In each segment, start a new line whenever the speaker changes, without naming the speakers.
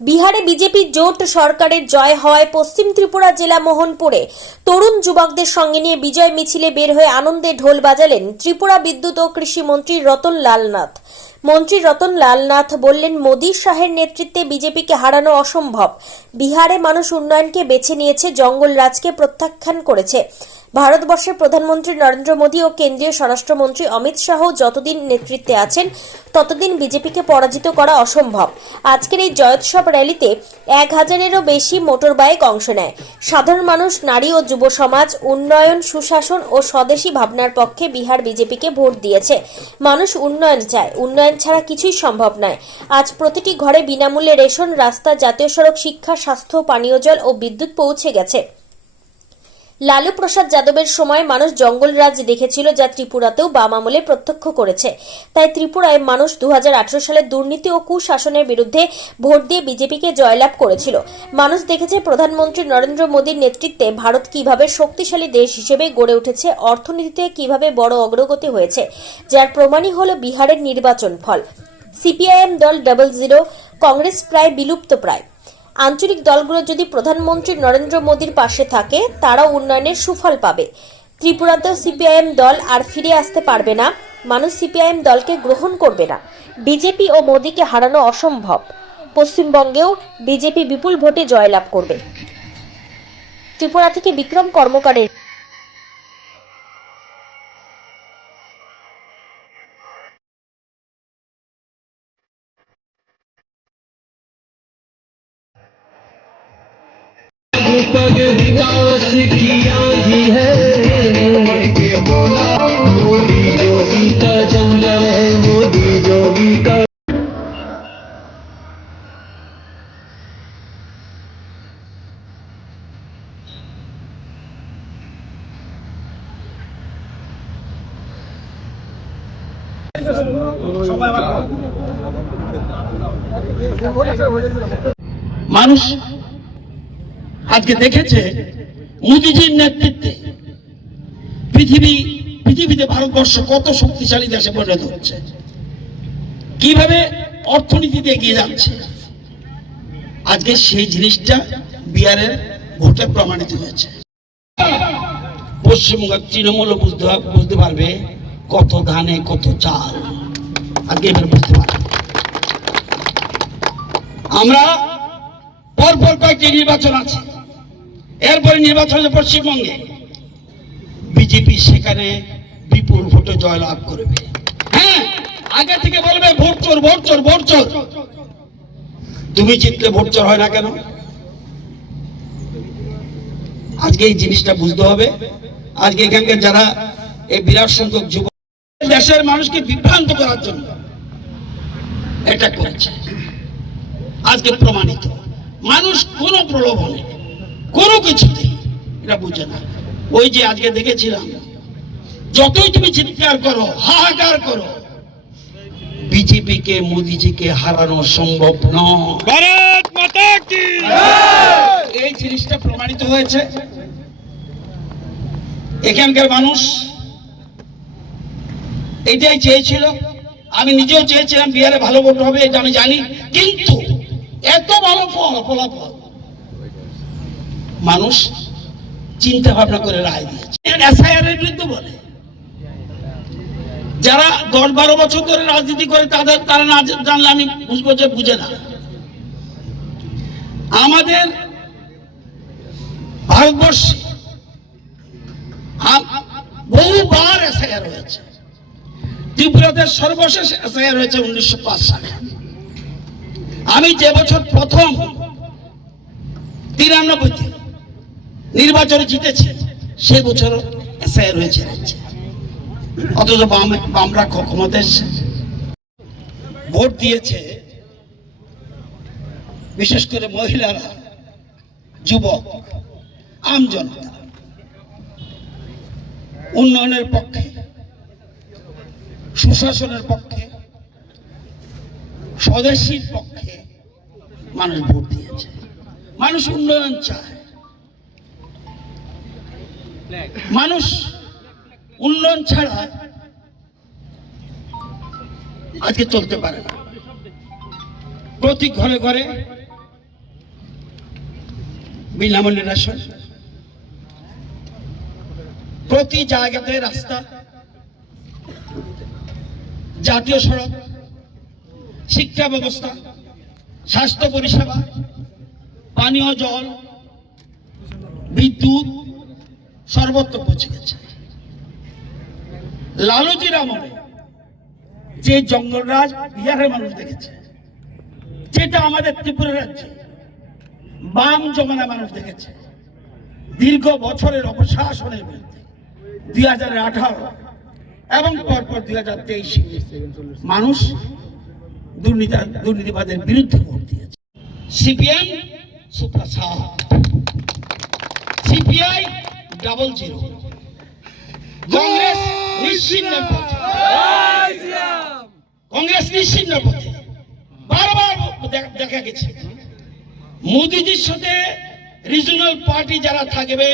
বিহারে বিজেপি জোট সরকারের জয় হওয়ায় পশ্চিম ত্রিপুরা জেলা মোহনপুরে তরুণ যুবকদের সঙ্গে নিয়ে বিজয় মিছিলে বের হয়ে আনন্দে ঢোল বাজালেন ত্রিপুরা বিদ্যুৎ ও কৃষি মন্ত্রী রতন লালনাথ। মন্ত্রী রতন লালনাথ বললেন, মোদী শাহের নেতৃত্বে বিজেপিকে হারানো অসম্ভব। বিহারে মানুষ উন্নয়নকে বেছে নিয়েছে, জঙ্গল রাজকে প্রত্যাখ্যান করেছে। ভারতবর্ষের প্রধানমন্ত্রী নরেন্দ্র মোদী ও কেন্দ্রীয় স্বরাষ্ট্রমন্ত্রী অমিত শাহ যতদিন নেতৃত্বে আছেন, ততদিন বিজেপিকে পরাজিত করা অসম্ভব। আজকের এই জয়োৎসব র্যালিতে এক হাজারেরও বেশি মোটর বাইক অংশ নেয়। সাধারণ মানুষ, নারী ও যুব সমাজ, উন্নয়ন, সুশাসন ও স্বদেশী ভাবনার পক্ষে বিহার বিজেপিকে ভোট দিয়েছে। মানুষ উন্নয়ন চায়। উন্নয়ন ছাড়া কিছুই সম্ভব নয়। আজ প্রতিটি ঘরে বিনামূল্যে রেশন, রাস্তা, জাতীয় সড়ক, শিক্ষা, স্বাস্থ্য, পানীয় জল ও বিদ্যুৎ পৌঁছে গেছে। লালু প্রসাদ যাদবের সময় মানুষ জঙ্গলরাজ দেখেছিল যা ত্রিপুরাতেও বাম আমলে প্রত্যক্ষ করেছে। তাই ত্রিপুরায় মানুষ দু হাজার আঠেরো সালে দুর্নীতি ও কুশাসনের বিরুদ্ধে ভোট দিয়ে বিজেপিকে জয়লাভ করেছিল। মানুষ দেখেছে প্রধানমন্ত্রী নরেন্দ্র মোদীর নেতৃত্বে ভারত কীভাবে শক্তিশালী দেশ হিসেবে গড়ে উঠেছে, অর্থনীতিতে কীভাবে বড় অগ্রগতি হয়েছে, যার প্রমাণই হল বিহারের নির্বাচন ফল। সিপিআইএম দল ডাবল জিরো কংগ্রেস প্রায় বিলুপ্ত প্রায়। আঞ্চলিক দলগুলো যদি প্রধানমন্ত্রী নরেন্দ্র মোদীর পাশে থাকে, তারাও উন্নয়নের সুফল পাবে। ত্রিপুরাতেও সিপিআইএম দল আর ফিরে আসতে পারবে না। মানুষ সিপিআইএম দলকে গ্রহণ করবে না। বিজেপি ও মোদীকে হারানো অসম্ভব। পশ্চিমবঙ্গেও বিজেপি বিপুল ভোটে জয়লাভ করবে। ত্রিপুরা থেকে বিক্রম কর্মকারের
पग विकास किया ही है मोदी योगी का जंगल है मोदी योगी का
মানুষ আজকে দেখেছে মোদিজির নেতৃত্বে পৃথিবী, পৃথিবীতে ভারতবর্ষ কত শক্তিশালী দেশে পরিণত হচ্ছে। কীভাবে অর্থনীতিতে এগিয়ে যাচ্ছে। আজকে সেই জিনিসটা বিহারের ভোটে প্রমাণিত হয়েছে। পশ্চিমবঙ্গের তৃণমূল বুঝতে বুঝতে পারবে কত ধানে, কত চাল। আজকে এবার বুঝতে পারবে। আমরা পরপর কয়েকটি নির্বাচন আছে। এরপরে নির্বাচন হচ্ছে পশ্চিমবঙ্গে। বিজেপি সেখানে বিপুল ভোটে জয়লাভ করবে। হ্যাঁ আগে থেকে বলবে, ভোট চোর ভোট চোর ভোট চোর। তুমি জিতলে ভোট চোর হয় না কেন? আজকে এই জিনিসটা বুঝতে হবে। আজকে এখানকার যারা এই বিরাট সংখ্যক যুব, দেশের মানুষকে বিভ্রান্ত করার জন্য এটা করেছে। আজকে প্রমাণিত। মানুষ কোন প্রলোভনে কোনো কিছু এটা বুঝে না। ওই যে আজকে দেখেছিলাম যতই তুমি চিৎকার করো হাহাকার করো বিজেপিকে মোদিজিকে হারানো সম্ভব নয়। এই জিনিসটা প্রমাণিত হয়েছে। এখানকার মানুষ এটাই চেয়েছিল। আমি নিজেও চেয়েছিলাম বিহারে ভালো ভোট হবে এটা আমি জানি। কিন্তু এত ভালো ফল ফলাফল মানুষ চিন্তা ভাবনা করে রায় দিয়েছে। এসআইআর বলে, যারা দশ বারো বছর ধরে রাজনীতি করে, তাদের তারা না জানলে আমি বুঝব যে বুঝে না। আমাদের ভারতবর্ষে বহুবার এসআইআর হয়েছে। ত্রিপুরাতে সর্বশেষ এসআইআর হয়েছে উনিশশো পাঁচ সালে। আমি যে বছর প্রথম তিরানব্বইতে নির্বাচনে জিতেছে, সে বছর এসআইআর হয়েছে। রাজ্যে। অথচ বামরা ক্ষমতা ভোট দিয়েছে। বিশেষ করে মহিলারা, যুবক, আম জনতা। উন্নয়নের পক্ষে, সুশাসনের পক্ষে, স্বদেশীর পক্ষে মানুষ ভোট দিয়েছে। মানুষ উন্নয়ন চায়। মানুষ উন্নয়ন ছাড়া আজকে চলতে পারে না। প্রতি ঘরে ঘরে বিনামূল্যে রেশন। প্রতি জায়গাতে রাস্তা। জাতীয় সড়ক। শিক্ষা ব্যবস্থা। স্বাস্থ্য পরিষেবা। পানীয় জল। বিদ্যুৎ। সর্বত্র পৌঁছে গেছে। লালুজির আমলে যে জঙ্গলরাজ বিহারের মানুষ দেখেছে, যেটা আমাদের ত্রিপুরা রাজ্যে বাম জমানা মানুষ দেখেছে, দীর্ঘ বছরের অপশাসনের বিরুদ্ধে দুই হাজার আঠারো এবং পরপর দুই হাজার তেইশে মানুষ দুর্নীতি দুর্নীতিবাদের বিরুদ্ধে ভোট দিয়েছে। সিপিএম সুপ্রসাদ। সিপিআই ডাবল জিরো কংগ্রেস নিশ্চিন্ন কংগ্রেস পথে বারবার দেখা গেছে। মোদিজির সাথে রিজনাল পার্টি যারা থাকবে,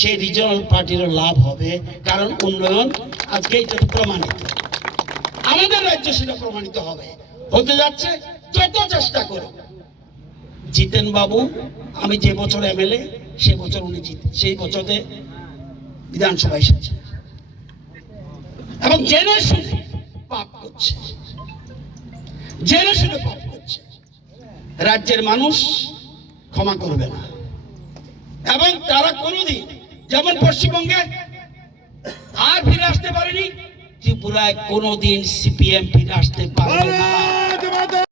সেই রিজনাল পার্টিরও লাভ হবে, কারণ উন্নয়ন আজকে এটা প্রমাণিত। আমাদের রাজ্য সেটা প্রমাণিত হবে। হতে যাচ্ছে, যত চেষ্টা করো জিতেন বাবু আমি যে বছর এমএলএ সে বছর উনি জিত সেই বছরে বিধানসভা এসেছে এবং জেনে শুনে পাপ করছে। জেনে শুনে পাপ করছে। রাজ্যের মানুষ ক্ষমা করবে না। এবং তারা কোনোদিন, যেমন পশ্চিমবঙ্গে, আর ফিরে আসতে পারেনি, ত্রিপুরায় কোনোদিন সিপিএম ফিরে আসতে পারবে না।